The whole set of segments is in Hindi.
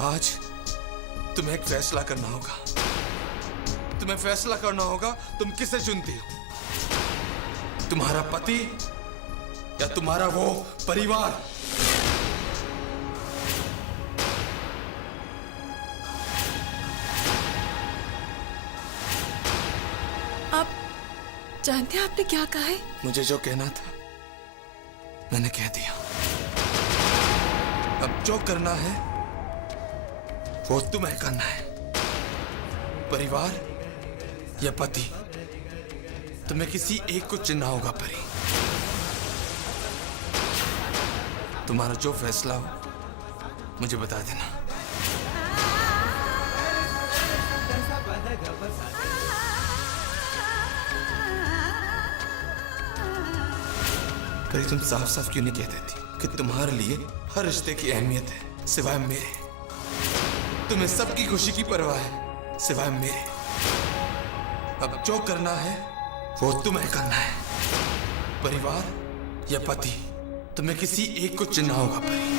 आज तुम्हें एक फैसला करना होगा। तुम्हें फैसला करना होगा तुम किसे चुनती हो, तुम्हारा पति या तुम्हारा वो परिवार। आप जानते हैं आपने क्या कहा है? मुझे जो कहना था मैंने कह दिया। अब जो करना है वो तुम्हें करना है, परिवार या पति। तुम्हें किसी एक को चुनना होगा परी। तुम्हारा जो फैसला हो मुझे बता देना। परी तुम साफ साफ क्यों नहीं कह देती कि तुम्हारे लिए हर रिश्ते की अहमियत है सिवाय मेरे। तुम्हें सबकी खुशी की परवाह है सिवाय मेरे। अब जो करना है वो तुम्हें करना है, परिवार या पति। तुम्हें किसी एक को चुनना होगा परी।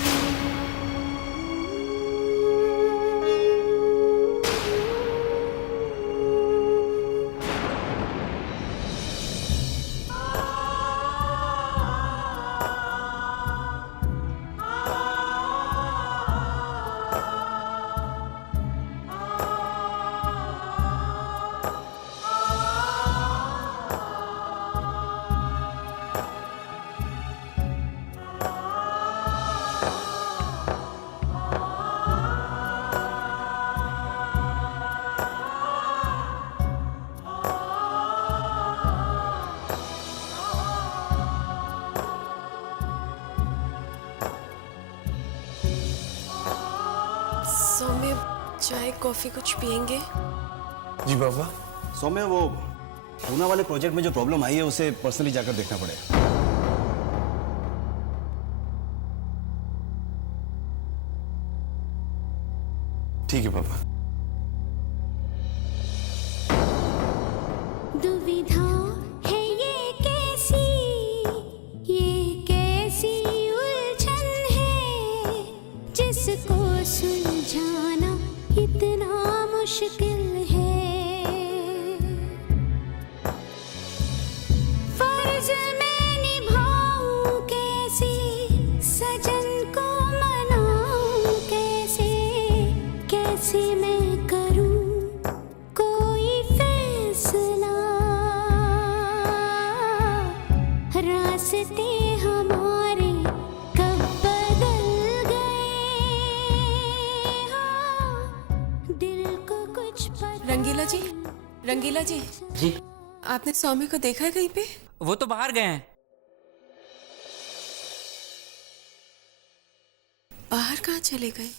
सौम्य, चाय कॉफी कुछ पियेंगे? जी बाबा। सौम्य, वो पूना वाले प्रोजेक्ट में जो प्रॉब्लम आई है उसे पर्सनली जाकर देखना पड़ेगा। ठीक है बाबा। दुविधा है ये कैसी उलझन है, जिसको सुलझाना इतना मुश्किल है। फर्ज मैं निभाऊं कैसे, सजन को मनाऊं कैसे, कैसे मैं करूं कोई फैसला। रास्ते हमारे कब बदल गए, हाँ, दिल को कुछ पता। रंगीला जी, रंगीला जी, जी आपने सौम्य को देखा है कहीं पे? वो तो बाहर गए हैं। बाहर कहाँ चले गए?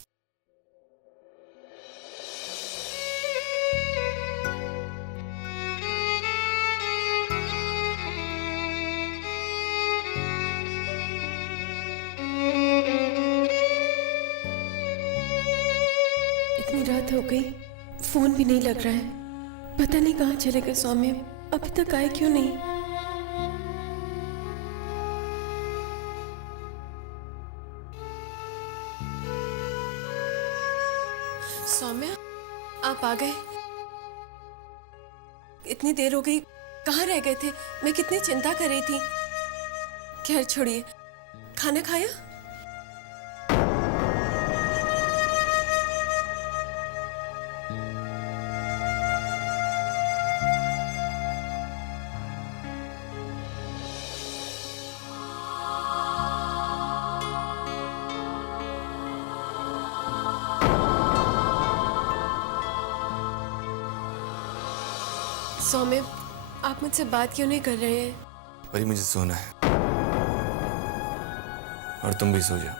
इतनी रात हो गई, फोन भी नहीं लग रहा है। पता नहीं कहाँ चले गए सौम्य, अभी तक आए क्यों नहीं? सौम्य, आप आ गए? इतनी देर हो गई, कहाँ रह गए थे? मैं कितनी चिंता कर रही थी। खैर छोड़िए, खाना खाया? सौम्य, आप मुझसे बात क्यों नहीं कर रहे हैं? परी मुझे सोना है और तुम भी सो जाओ।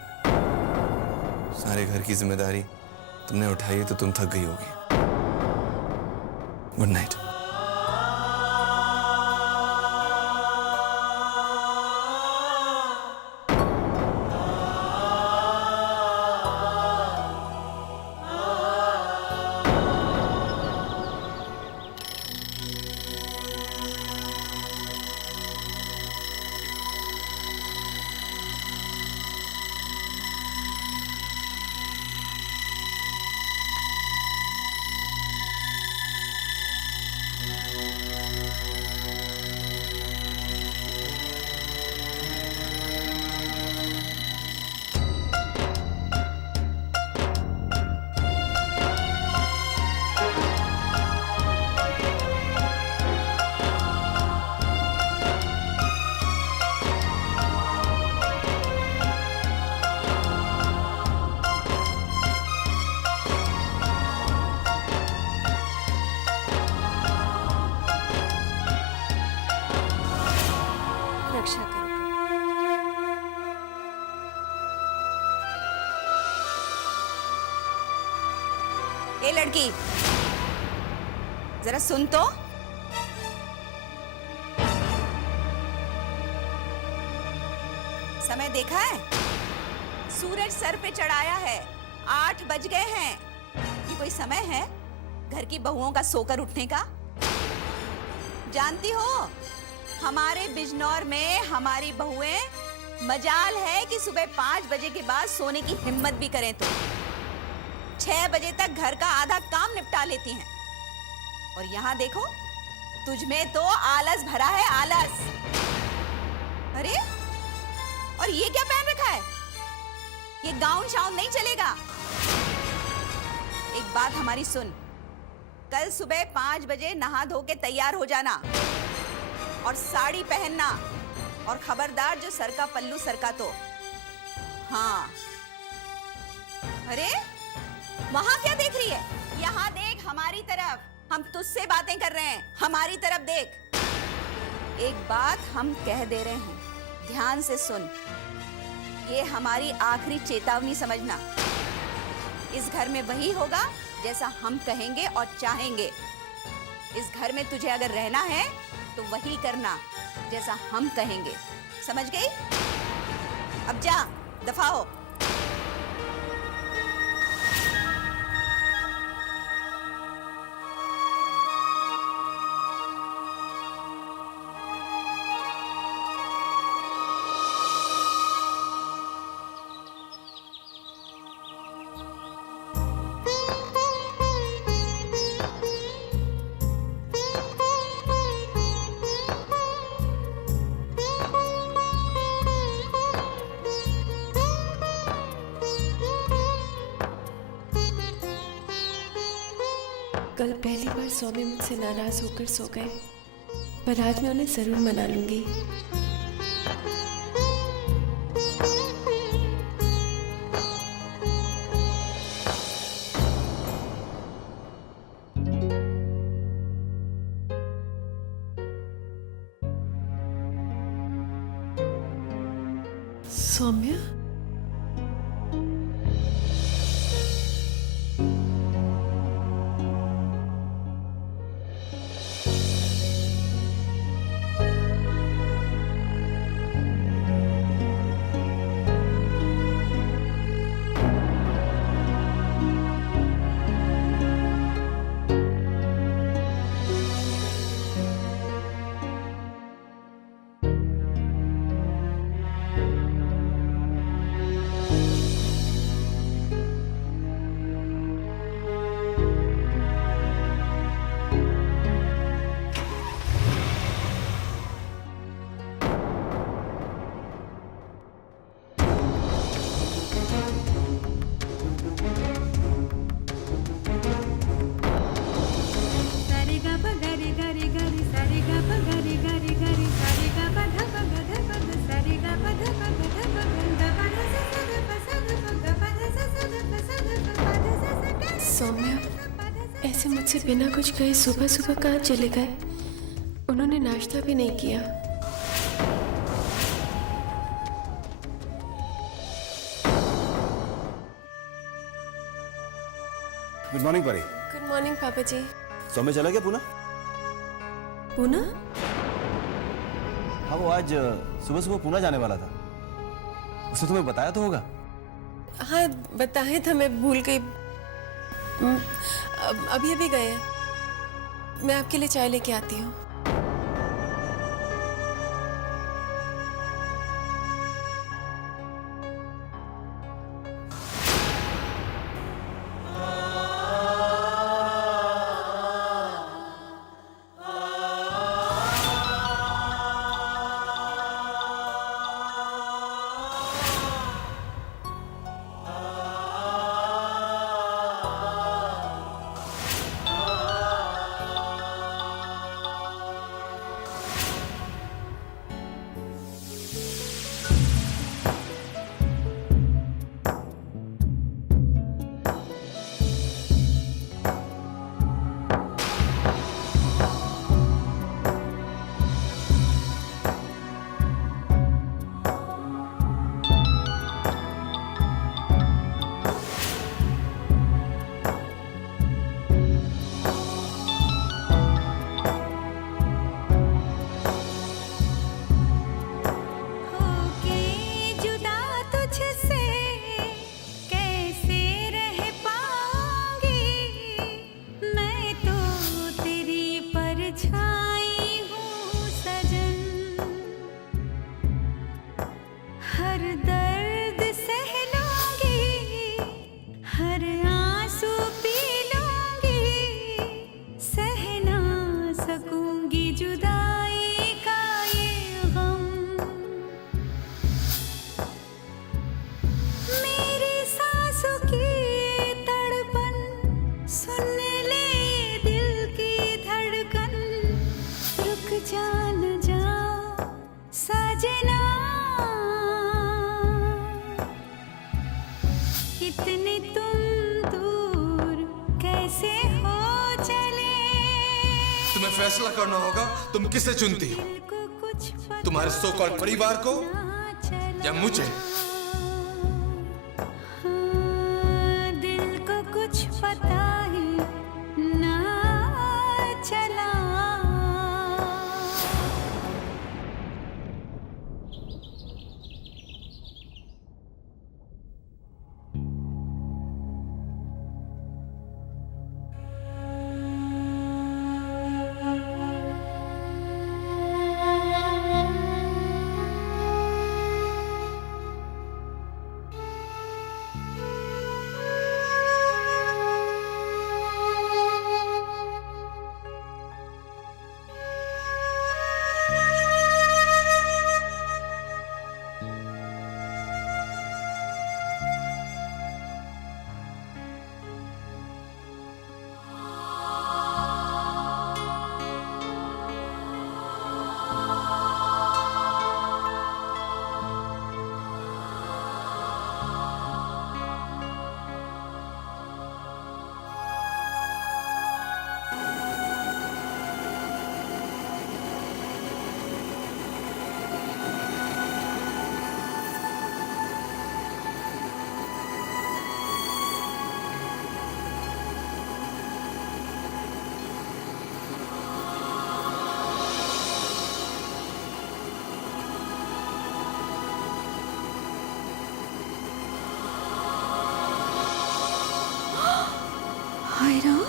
सारे घर की जिम्मेदारी तुमने उठाई है तो तुम थक गई होगी। Good night. ए लड़की, जरा सुन तो। समय देखा है? सूरज सर पे चढ़ाया है, 8 बज गए हैं। ये कोई समय है घर की बहुओं का सोकर उठने का? जानती हो, हमारे बिजनौर में हमारी बहुएं मजाल है कि सुबह 5 बजे के बाद सोने की हिम्मत भी करें तो 6 बजे तक घर का आधा काम निपटा लेती हैं। और यहाँ देखो, तुझमें तो आलस भरा है, आलस। अरे, और ये क्या पहन रखा है? ये गाउन शाउन नहीं चलेगा। एक बात हमारी सुन, कल सुबह 5 बजे नहा धो के तैयार हो जाना और साड़ी पहनना, और खबरदार जो सर का पल्लू सरका तो। हाँ। अरे, वहां क्या देख रही है? यहाँ देख, हमारी तरफ। हम तुझसे बातें कर रहे हैं, हमारी तरफ देख। एक बात हम कह दे रहे हैं, ध्यान से सुन। ये हमारी आखिरी चेतावनी समझना। इस घर में वही होगा जैसा हम कहेंगे और चाहेंगे। इस घर में तुझे अगर रहना है तो वही करना जैसा हम कहेंगे, समझ गई? अब जा, दफा हो। कल पहली बार सौम्य मुझसे नाराज होकर सो गए, पर आज मैं उन्हें जरूर मना लूंगी। सौम्य, सौम्य ऐसे मुझसे बिना कुछ कहे सुबह सुबह कहाँ चले गए? उन्होंने नाश्ता भी नहीं किया। गुड मॉर्निंग परी। गुड मॉर्निंग पापा जी। सौम्य चला क्या पुणे? पूना? हाँ, वो आज सुबह सुबह पुणे जाने वाला था। उसने तुम्हें बताया तो होगा। हाँ, बताया था, मैं भूल गई। अभी अभी गए। मैं आपके लिए चाय लेके आती हूँ। हर दर्द सह लूंगी, हर आंसू पी लूंगी, सह ना सकूंगी जुदाई का ये गम। मेरी सांसों की तड़पन सुन ले ये दिल की धड़कन, रुक जा न जाओ साजना, इतने तुम दूर कैसे हो चले। तुम्हें फैसला करना होगा तुम किसे चुनती हो, दिल को कुछ पता तुम्हारे सो कॉल्ड परिवार को ना चला। या मुझे। हाँ, दिल को कुछ पता ही ना चला। हाय राम,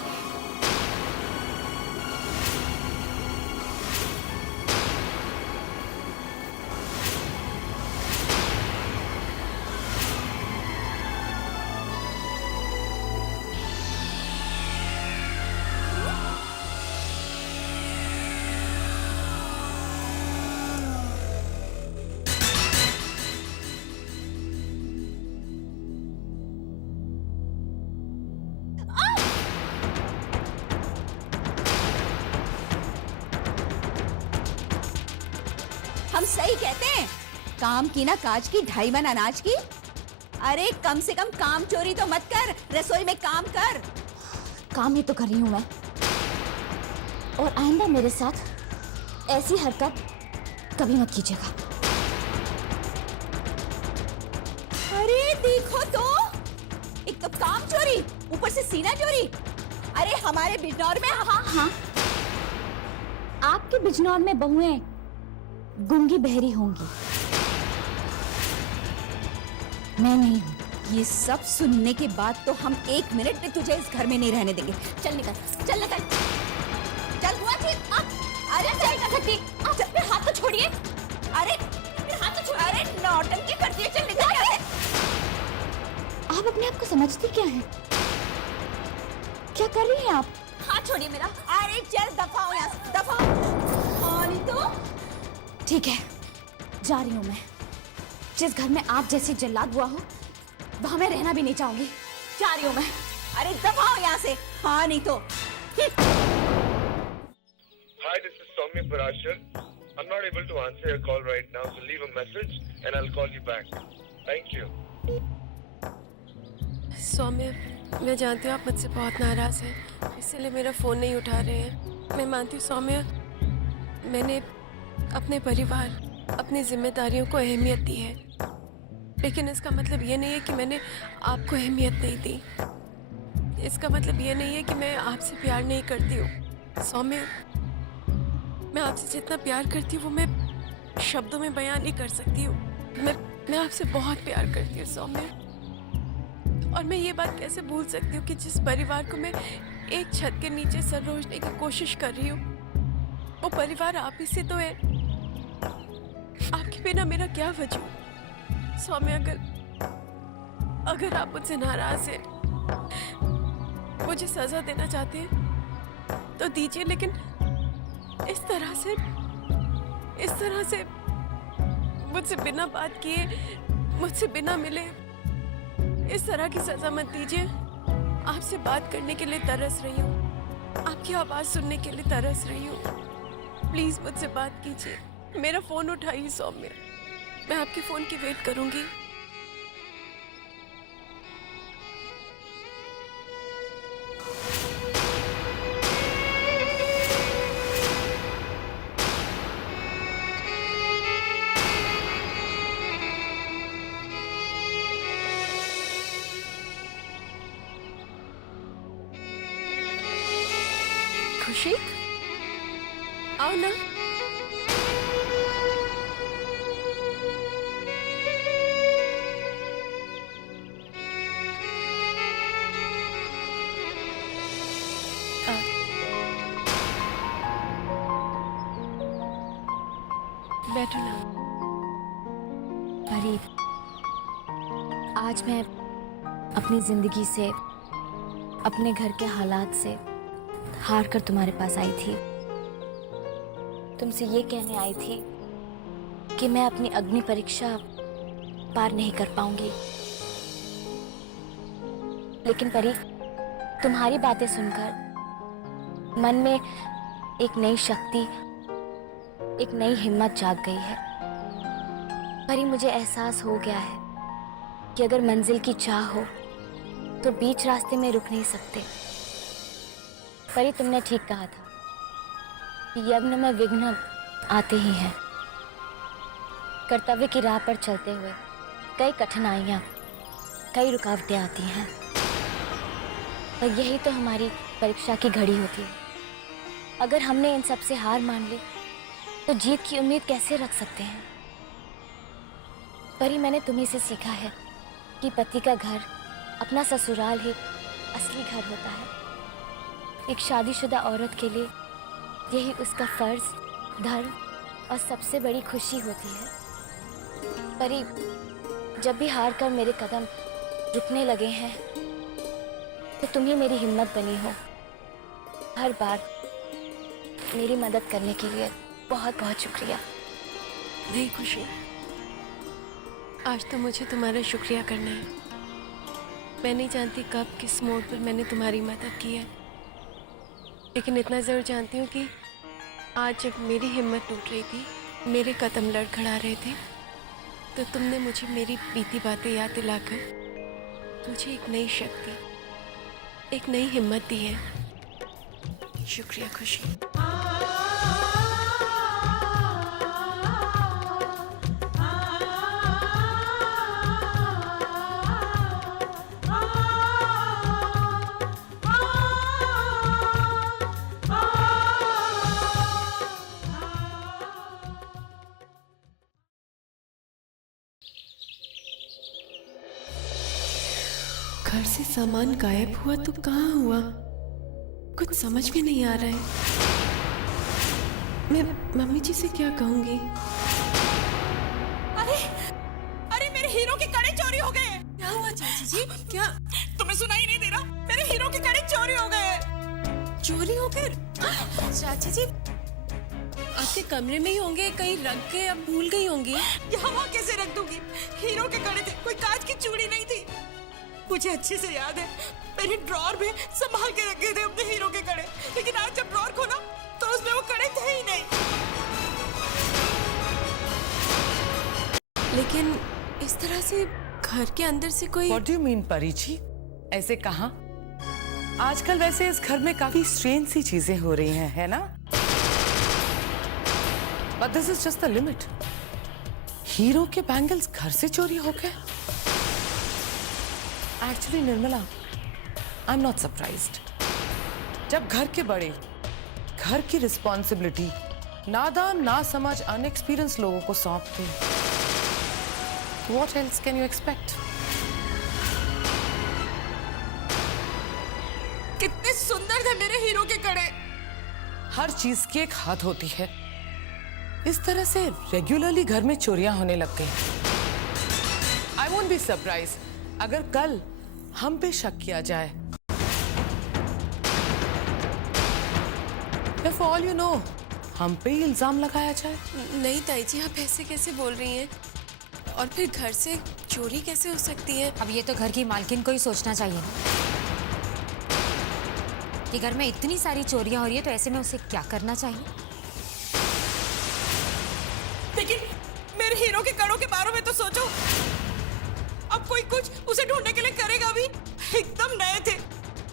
हम सही कहते हैं, काम की ना काज की, ढाई मन अनाज की। अरे कम से कम काम चोरी तो मत कर, रसोई में काम कर। काम ही तो कर रही हूँ मैं, और आइंदा मेरे साथ ऐसी हरकत कभी मत कीजिएगा। अरे देखो तो, एक तो काम चोरी, ऊपर से सीना चोरी। अरे हमारे बिजनौर में हाँ, आपके बिजनौर में बहुएं गूंगी बहरी होंगी, मैं नहीं हूँ। ये सब सुनने के बाद तो हम एक मिनट में तुझे इस घर में नहीं रहने देंगे। चल निकल, चल निकल, चल हुआ ठीक। अरे चल निकल, चल मेरे हाथ तो छोड़िए। अरे मेरे हाथ तो छोड़िए। अरे नौटंकी करती है, चल निकल यहाँ से। आप अपने आप को समझती क्या हैं? क्या कर रही हैं आप? हाथ छोड़िए मेरा। अरे चल दफा हो यहाँ से, दफा हो। और नहीं तो ठीक है, जा रही हूँ मैं। जिस घर में आप जैसी जल्लाद हुआ हो, वहां मैं रहना भी नहीं चाहूंगी। जा रही हूँ मैं। अरे दफा हो यहाँ से, हाँ नहीं तो। Hi, this is Soumya Parashar. I'm not able to answer your call right now, so leave a message and I'll call you back. Thank you. सौम्य, मैं जानती हूँ आप मुझसे बहुत नाराज हैं, इसलिए मेरा फ़ोन नहीं उठा रहे हैं। मैं मानती हूँ सौम्य, मैंने अपने परिवार, अपनी जिम्मेदारियों को अहमियत दी है, लेकिन इसका मतलब ये नहीं है कि मैंने आपको अहमियत नहीं दी। इसका मतलब ये नहीं है कि मैं आपसे प्यार नहीं करती हूँ। सौम्य, मैं आपसे जितना प्यार करती हूँ वो मैं शब्दों में बयान नहीं कर सकती हूँ। मैं आपसे बहुत प्यार करती हूँ सौम्य, और मैं ये बात कैसे भूल सकती हूँ कि जिस परिवार को मैं एक छत के नीचे सर रोजने की कोशिश कर रही हूँ, वो परिवार आप ही से तो है। आपके बिना मेरा क्या वजूद। सौम्या, अगर आप मुझसे नाराज हैं, मुझे सजा देना चाहते हैं तो दीजिए, लेकिन इस तरह से मुझसे बिना बात किए, मुझसे बिना मिले इस तरह की सजा मत दीजिए। आपसे बात करने के लिए तरस रही हूँ, आपकी आवाज सुनने के लिए तरस रही हूँ। प्लीज मुझसे बात कीजिए, मेरा फोन उठाइए सौम्या, मैं आपके फोन की वेट करूंगी। खुशी, आओ ना। बैठो ना। परी, आज मैं अपनी जिंदगी से, अपने घर के हालात से हार कर तुम्हारे पास आई थी। तुमसे ये कहने आई थी कि मैं अपनी अग्नि परीक्षा पार नहीं कर पाऊंगी। लेकिन परी, तुम्हारी बातें सुनकर मन में एक नई शक्ति, एक नई हिम्मत जाग गई है। परी, मुझे एहसास हो गया है कि अगर मंजिल की चाह हो तो बीच रास्ते में रुक नहीं सकते। परी, तुमने ठीक कहा था कि यज्ञ में विघ्न आते ही हैं। कर्तव्य की राह पर चलते हुए कई कठिनाइयाँ, कई रुकावटें आती हैं, और यही तो हमारी परीक्षा की घड़ी होती है। अगर हमने इन सब से हार मान ली तो जीत की उम्मीद कैसे रख सकते हैं। परी, मैंने तुम्ही से सीखा है कि पति का घर, अपना ससुराल ही असली घर होता है। एक शादीशुदा औरत के लिए यही उसका फर्ज, धर्म और सबसे बड़ी खुशी होती है। परी, जब भी हार कर मेरे कदम रुकने लगे हैं तो तुम ही मेरी हिम्मत बनी हो। हर बार मेरी मदद करने के लिए बहुत बहुत शुक्रिया। नहीं खुशी, आज तो मुझे तुम्हारा शुक्रिया करना है। मैं नहीं जानती कब, किस मोड़ पर मैंने तुम्हारी मदद की है, लेकिन इतना ज़रूर जानती हूँ कि आज जब मेरी हिम्मत टूट रही थी, मेरे कदम लड़खड़ा रहे थे, तो तुमने मुझे मेरी बीती बातें याद दिलाकर मुझे एक नई शक्ति, एक नई हिम्मत दी है। शुक्रिया खुशी। घर से सामान गायब हुआ तो कहाँ हुआ, कुछ समझ में नहीं आ रहा है। मैं मम्मी जी से क्या कहूँगी? अरे मेरे हीरो के कड़े चोरी हो गए। क्या हुआ चाची जी? क्या तुम्हें सुनाई नहीं दे रहा? मेरे हीरो के कड़े चोरी हो गए। चोरी हो गए? चाची जी आपके कमरे में ही होंगे, कहीं रख के अब भूल गई होंगी। यहाँ वहाँ कैसे रख दूंगी? हीरो के कड़े थे, कोई कांच की चूड़ी नहीं थी। मुझे अच्छे से याद है, मैंने ड्रॉर में संभाल के रखे थे अपने हीरो के कड़े, लेकिन आज जब ड्रॉर खोला तो उसमें वो कड़े थे ही नहीं। लेकिन इस तरह से घर के अंदर से कोई। What do you mean, परी जी? ऐसे कहाँ? आजकल वैसे इस घर में काफी स्ट्रेंज सी चीजें हो रही हैं, है ना? But this is just the limit. Hero के बैंगल्स घर से चोरी हो गए? Actually, Nirmala, I'm not surprised. जब घर के बड़े घर की रिस्पॉन्सिबिलिटी नादान, ना समझ, अनएक्सपीरियंस लोगों को सौंपते, what else can you expect? कितने सुंदर थे मेरे हीरो के कड़े। हर चीज की एक हद होती है। इस तरह से रेगुलरली घर में चोरियां होने लग गई। वोंट बी सरप्राइज अगर कल हम पे शक किया जाए। फॉर ऑल यू नो हम पे ही इल्जाम लगाया जाए। नहीं ताई जी, आप ऐसे कैसे बोल रही हैं? और फिर घर से चोरी कैसे हो सकती है? अब ये तो घर की मालकिन को ही सोचना चाहिए ना कि घर में इतनी सारी चोरियां हो रही है, तो ऐसे में उसे क्या करना चाहिए। लेकिन मेरे हीरो के कड़ों के बारों में तो सोचो। अब कोई कुछ उसे ढूंढने के लिए करेगा भी। एकदम नए थे,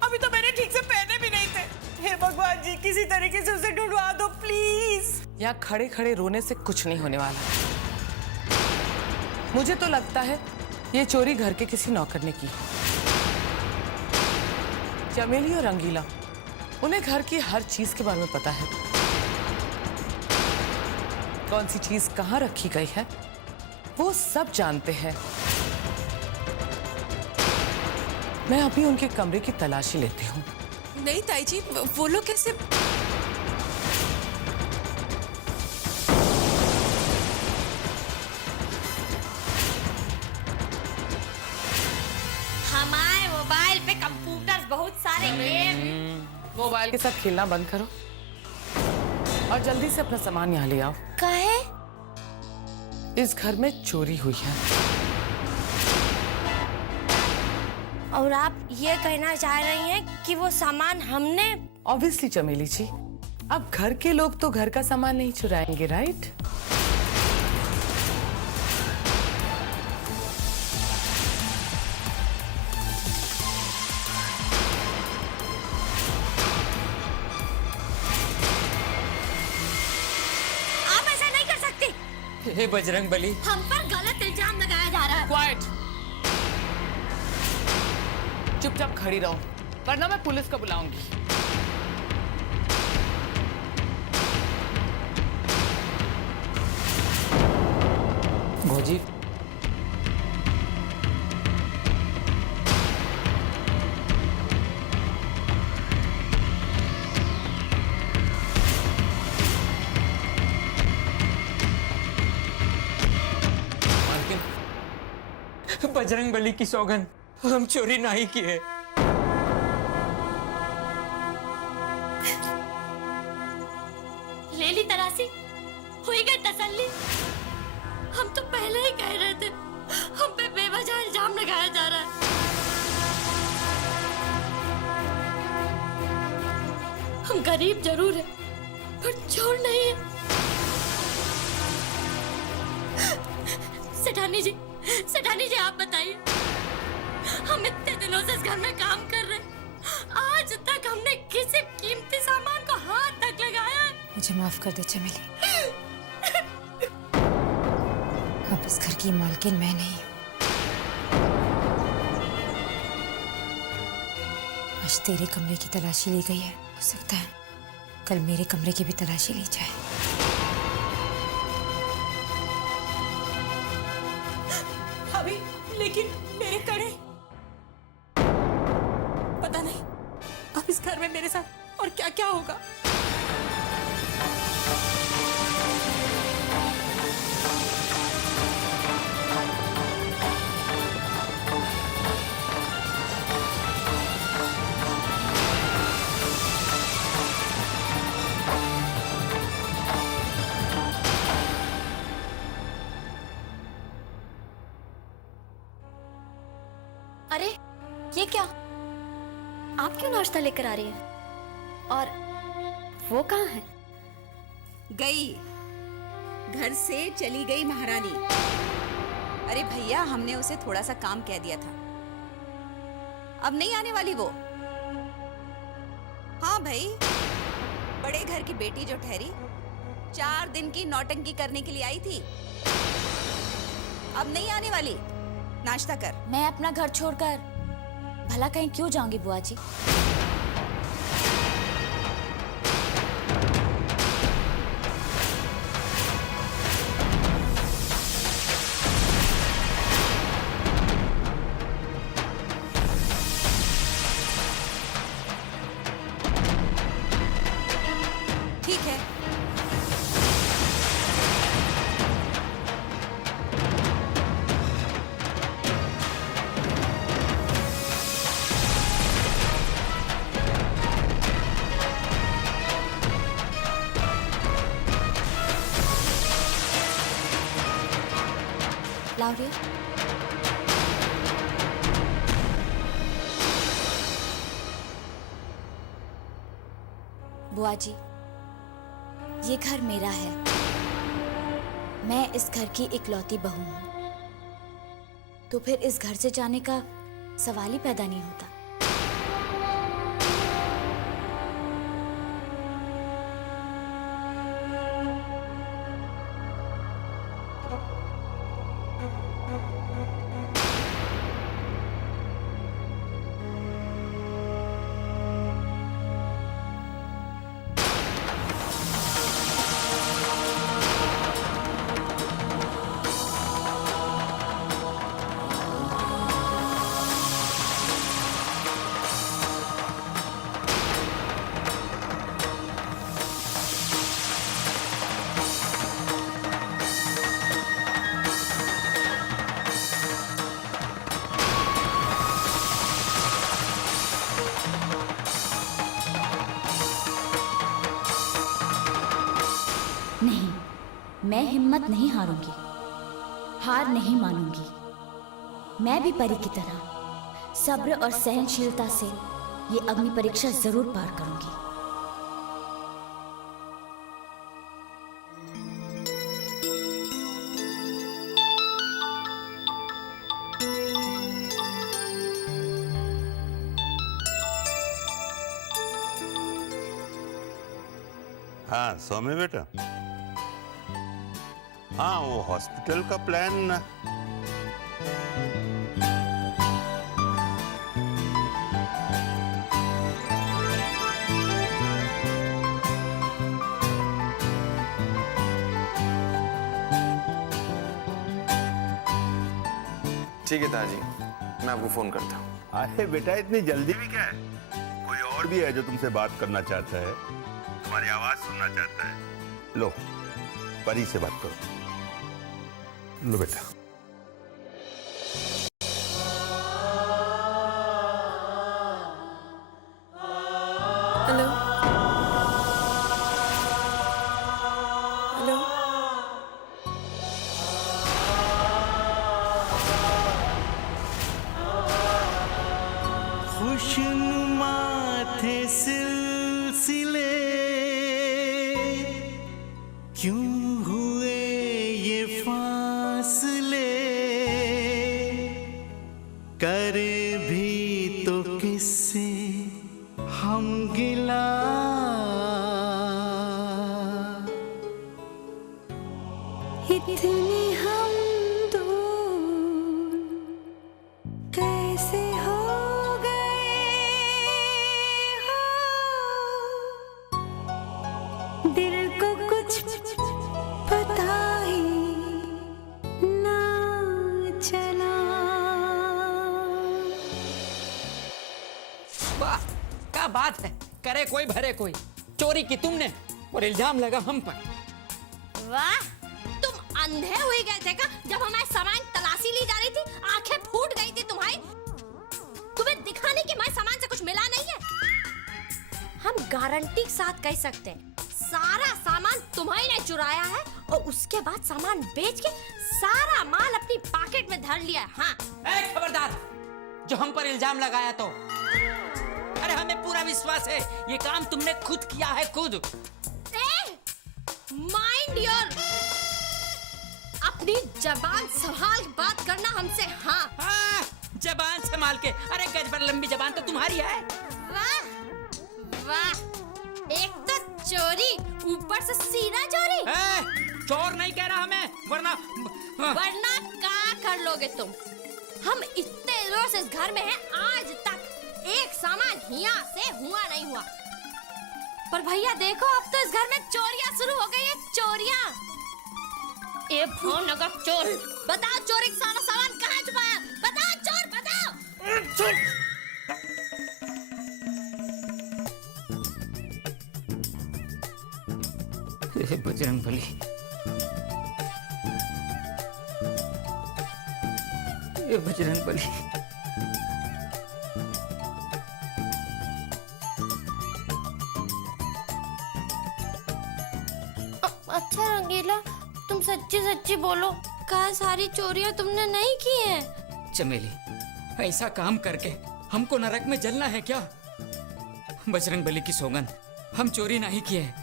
अभी तो मैंने ठीक से पहने भी नहीं थे। हे भगवान जी, किसी तरीके से उसे ढूंढवा दो प्लीज। यहाँ खड़े खड़े रोने से कुछ नहीं होने वाला। मुझे तो लगता है ये चोरी घर के किसी नौकर ने की। चमेली और रंगीला, उन्हें घर की हर चीज के बारे में पता है। कौन सी चीज कहाँ रखी गई है वो सब जानते हैं। मैं अभी उनके कमरे की तलाशी लेती हूँ। नहीं ताई जी, वो लोग कैसे? हमारे मोबाइल पे कंप्यूटर बहुत सारे गेम। मोबाइल के साथ खेलना बंद करो और जल्दी से अपना सामान यहाँ ले आओ। काहे? इस घर में चोरी हुई है। और आप ये कहना चाह रही हैं कि वो सामान हमने? ऑब्वियसली चमेली जी, अब घर के लोग तो घर का सामान नहीं चुराएंगे, राइट? आप ऐसा नहीं कर सकती। हे बजरंग बली, हम पर गलत इल्जाम लगाया जा रहा है। क्वाइट, चुपचाप खड़ी रहो वरना मैं पुलिस को बुलाऊंगी। भौजी मालकिन, बजरंग बली की सौगंध, हम चोरी नहीं किए। ले ली तलाशी, हुई गई तसल्ली। हम तो पहले ही कह रहे थे हम पे बेवजह इल्जाम लगाया जा रहा है। हम गरीब जरूर है पर चोर नहीं है। सेठानी जी आप बताइए, हम इतने दिनों से इस घर में काम कर रहे हैं, आज तक हमने किसी कीमती सामान को हाथ तक लगाया है? मुझे माफ कर दे चमेली, अब इस घर की मालकिन मैं नहीं हूँ। आज तेरे कमरे की तलाशी ली गई है, हो सकता है कल मेरे कमरे की भी तलाशी ली जाए। अभी लेकिन मेरे कड़े, पता नहीं अब इस घर में मेरे साथ और क्या क्या होगा। अरे ये क्या? आप क्यों नाश्ता लेकर आ रही हैं? और वो कहाँ है? गई, घर से चली गई महारानी। अरे भैया, हमने उसे थोड़ा सा काम कह दिया था, अब नहीं आने वाली वो। हाँ भाई, बड़े घर की बेटी जो ठहरी, 4 दिन की नौटंकी करने के लिए आई थी, अब नहीं आने वाली। नाश्ता कर। मैं अपना घर छोड़कर भला कहीं क्यों जाऊंगी बुआ जी? ठीक है, शौर्य, बुआ जी, ये घर मेरा है। मैं इस घर की इकलौती बहू हूं, तो फिर इस घर से जाने का सवाल ही पैदा नहीं होता। नहीं, मैं हिम्मत नहीं हारूंगी, हार नहीं मानूंगी। मैं भी परी की तरह सब्र और सहनशीलता से ये अग्नि परीक्षा जरूर पार करूंगी। हाँ सौम्य बेटा, हाँ वो हॉस्पिटल का प्लान ठीक है ताजी, मैं आपको फोन करता हूँ। अरे बेटा इतनी जल्दी भी क्या है? कोई और भी है जो तुमसे बात करना चाहता है, तुम्हारी आवाज सुनना चाहता है। लो परी से बात करो। लो बेटा। हेलो हेलो, खुशनुमा थे सिलसिले, क्यों हुए ये फासले, करे भी तो किससे हम गिला, इतने हम दूर कैसे हो गए हो, दिल को कुछ पता ही ना चला। वाह, क्या बात है, करे कोई भरे कोई। चोरी की तुमने और इल्जाम लगा हम पर। वाह, तुम अंधे हुए गए थे क्या जब हमारे सामान तलाशी ली जा रही थी? आंखें फूट गई थी तुम्हारी। तुम्हें दिखाने कि हमारे सामान से कुछ मिला नहीं है। हम गारंटी के साथ कह सकते हैं सारा सामान तुम्हारी ने चुराया है और उसके बाद सामान बेच के सारा माल अपनी पॉकेट में धर लिया है। हाँ खबरदार, जो हम पर इल्जाम लगाया तो। अरे हमें पूरा विश्वास है ये काम तुमने खुद किया है, खुद। माइंड योर, अपनी जबान संभाल बात करना हमसे। हाँ हाँ, जबान संभाल के। अरे गज भर लंबी जबान तो तुम्हारी है। वाह वाह, एक तो चोरी, ऊपर से सीना चोरी। चोर नहीं कह रहा हमें, वरना वरना क्या कर लोगे तुम? हम इतने दिनों से इस घर में हैं, आज तक एक सामान यहाँ से हुआ नहीं हुआ। पर भैया देखो, अब तो इस घर में चोरियां शुरू हो गई है, चोरियां। ए फोन नगर चोर, बताओ चोरी का सारा सामान कहाँ छुपाया? बताओ चोर, बताओ। बजरंग बली, ये बजरंग बली। अच्छा रंगीला, तुम सच्ची सच्ची बोलो, कहा सारी चोरियां तुमने नहीं की हैं। चमेली, ऐसा काम करके हमको नरक में जलना है क्या? बजरंग बली की सौगंध, हम चोरी नहीं किए हैं।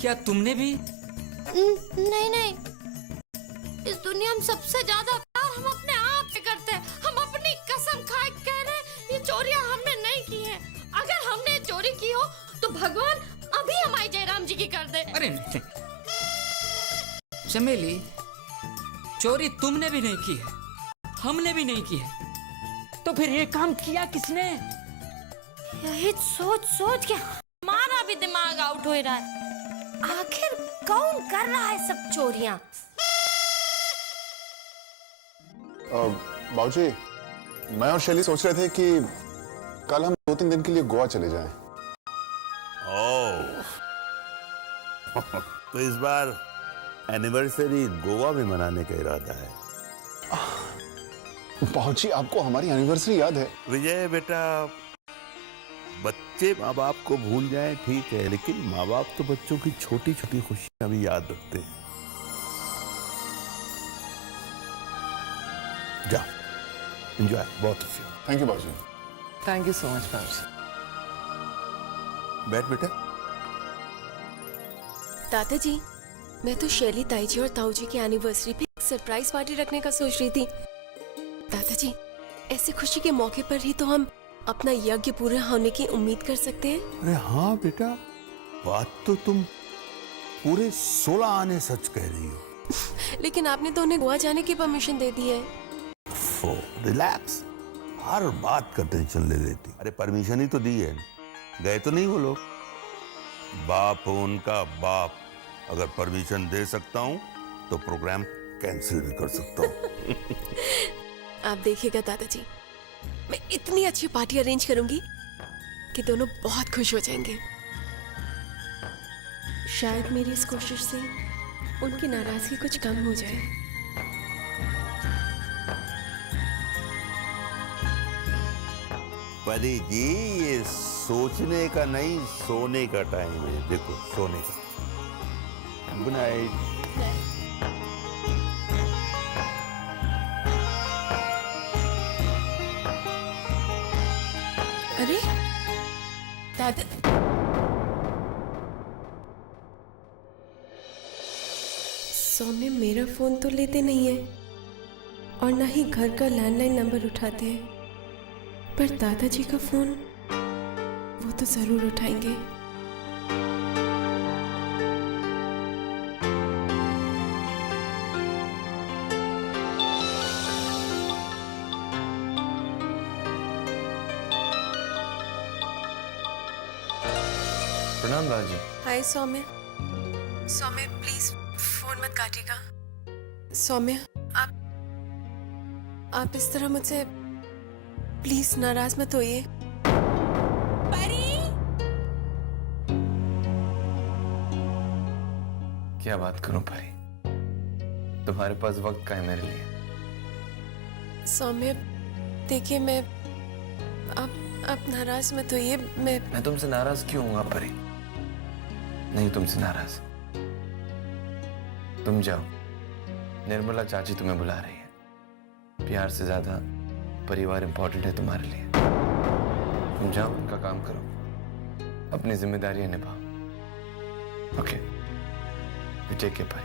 क्या तुमने भी? नहीं नहीं, इस दुनिया में सबसे ज्यादा प्यार हम अपने आप से करते हैं। हम अपनी कसम खाए कह रहे हैं ये चोरियां हमने नहीं की हैं। अगर हमने चोरी की हो तो भगवान अभी हमारी जयराम जी की कर दे। अरे नहीं चमेली, चोरी तुमने भी नहीं की है, हमने भी नहीं की है, तो फिर ये काम किया किसने? यही सोच सोच के हमारा भी दिमाग आउट हो रहा है। आखिर कौन कर रहा है सब चोरियां? बाबूजी, मैं और शैली सोच रहे थे कि कल हम 2-3 दिन के लिए गोवा चले जाएं। ओह, तो इस बार एनिवर्सरी गोवा में मनाने का इरादा है? बाबूजी, आपको हमारी एनिवर्सरी याद है? विजय बेटा, बच्चे माँ बाप को भूल जाएं ठीक है, लेकिन माँ बाप तो बच्चों की छोटी छोटी खुशियां भी याद रखते हैं। जाओ, enjoy both of you. Thank you बाबूजी। थैंक यू सो मच बाबूजी। बैठ बेटा। दादाजी, मैं तो शैली ताई जी और ताऊ जी की एनिवर्सरी पे एक सरप्राइज पार्टी रखने का सोच रही थी। दादाजी, ऐसे खुशी के मौके पर ही तो हम अपना यज्ञ पूरा होने की उम्मीद कर सकते हैं। अरे हाँ बेटा, बात तो तुम पूरे 16 आने सच कह रही हो। लेकिन आपने तो उन्हें गोवा जाने की परमिशन दे दी है। रिलैक्स, हर बात का टेंशन ले लेती। अरे परमिशन ही तो दी है, गए तो नहीं वो लोग। बाप हो उनका बाप, अगर परमिशन दे सकता हूँ तो प्रोग्राम कैंसिल भी कर सकता हूँ। आप देखिएगा दादाजी, मैं इतनी अच्छी पार्टी अरेंज करूंगी कि दोनों बहुत खुश हो जाएंगे। शायद मेरी इस कोशिश से उनकी नाराजगी कुछ कम हो जाए। परी जी, ये सोचने का नहीं, सोने का टाइम है। देखो, सोने का। Good night. अरे दादा, सौम्य मेरा फोन तो लेते नहीं है और ना ही घर का लैंडलाइन नंबर उठाते हैं, पर दादाजी का फोन वो तो जरूर उठाएंगे। प्रणाम दादाजी। हाय सौम्य। सौम्य प्लीज फोन मत काटिएगा। सौम्य, आप इस तरह मुझसे प्लीज नाराज मत होइए। क्या बात करूं परी, तुम्हारे पास वक्त का है मेरे लिए? सौम्य देखिए, मैं आप नाराज मत होइए। मैं तुमसे नाराज क्यों हूँ परी? नहीं तुमसे नाराज। तुम जाओ, निर्मला चाची तुम्हें बुला रही है। प्यार से ज्यादा परिवार इंपॉर्टेंट है तुम्हारे लिए। तुम जाओ, उनका काम करो, अपनी जिम्मेदारियां निभाओ। Okay, you take care bye.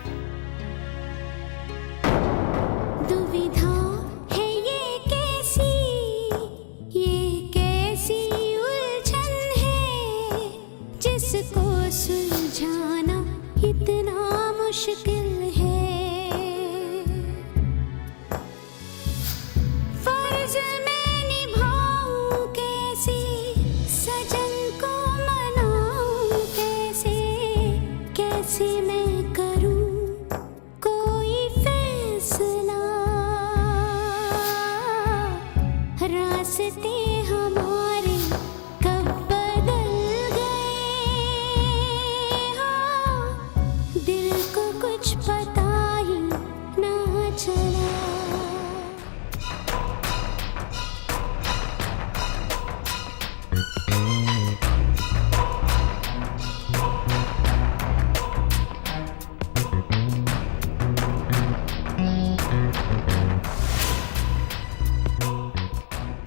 दुविधा है ये कैसी उलझन है, जिसको सुलझाना इतना मुश्किल है। फर्ज मैं निभाऊं कैसे, सजन को मनाऊं कैसे, कैसे मैं करूं कोई फैसला। रास्ते हमारे कब बदल गए, हाँ, दिल को कुछ पता ही ना चला।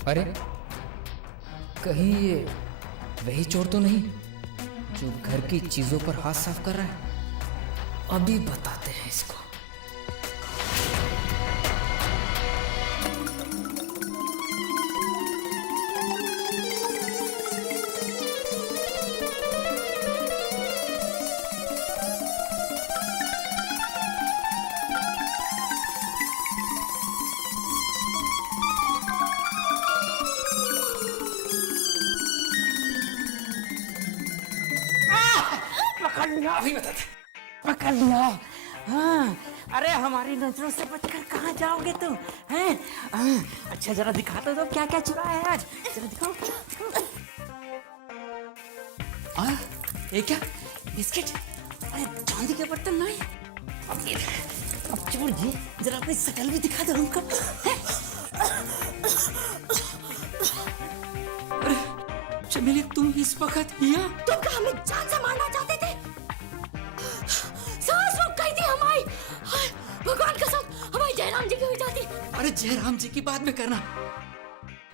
अरे कहीं ये वही चोर तो नहीं जो घर की चीजों पर हाथ साफ कर रहा है? अभी बताते हैं इसको। पकड़ लिया, अभी बताते। पकड़ लिया। हाँ, अरे हमारी नजरों से बचकर कहाँ जाओगे तुम? हैं? अच्छा जरा दिखाते दो क्या क्या चुराया है आज। जरा दिखाओ। ये क्या? बिस्किट? अरे चांदी के बर्तन नहीं। अब चोर जी जरा अपनी शकल भी दिखा दो हमको। चमेली तुम इस वक्त यहाँ? तुम क्या हमें जान से मारना चाहते थे? सांस रुक गई थी हमारी। हाय, भगवान कसम हमारी जयराम जी की हुई जाती। अरे जयराम जी की बात में करना,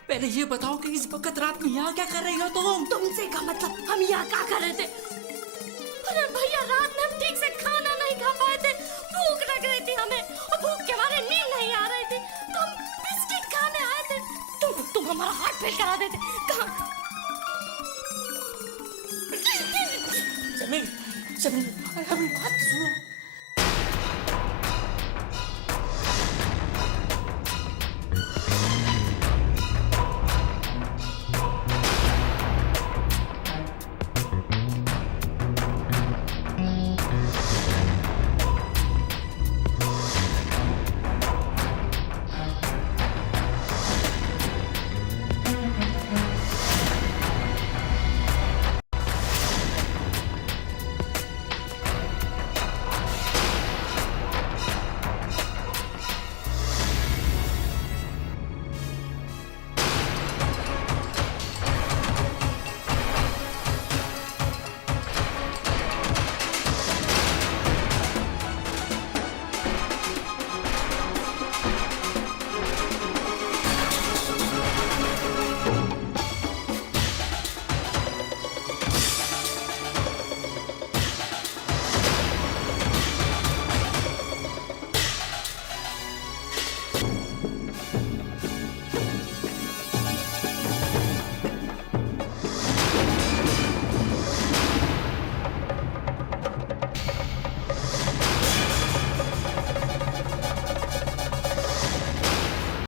पहले ये बताओ कि इस वक्त रात में यहाँ क्या कर रही हो तुम? तुमसे का मतलब हम यहाँ क्या कर रहे थे? अरे भैया रात में हम ठीक से खाना नहीं खा पाए थे, भूख लग रही थी हमें और भूख के मारे नींद नहीं आ रही थी तो हम बिस्किट खाने आए थे। तुम हमारा हार्ट फेल करा देते। कहाँ? चमेली, चमेली, अरे हमारी बात सुनो।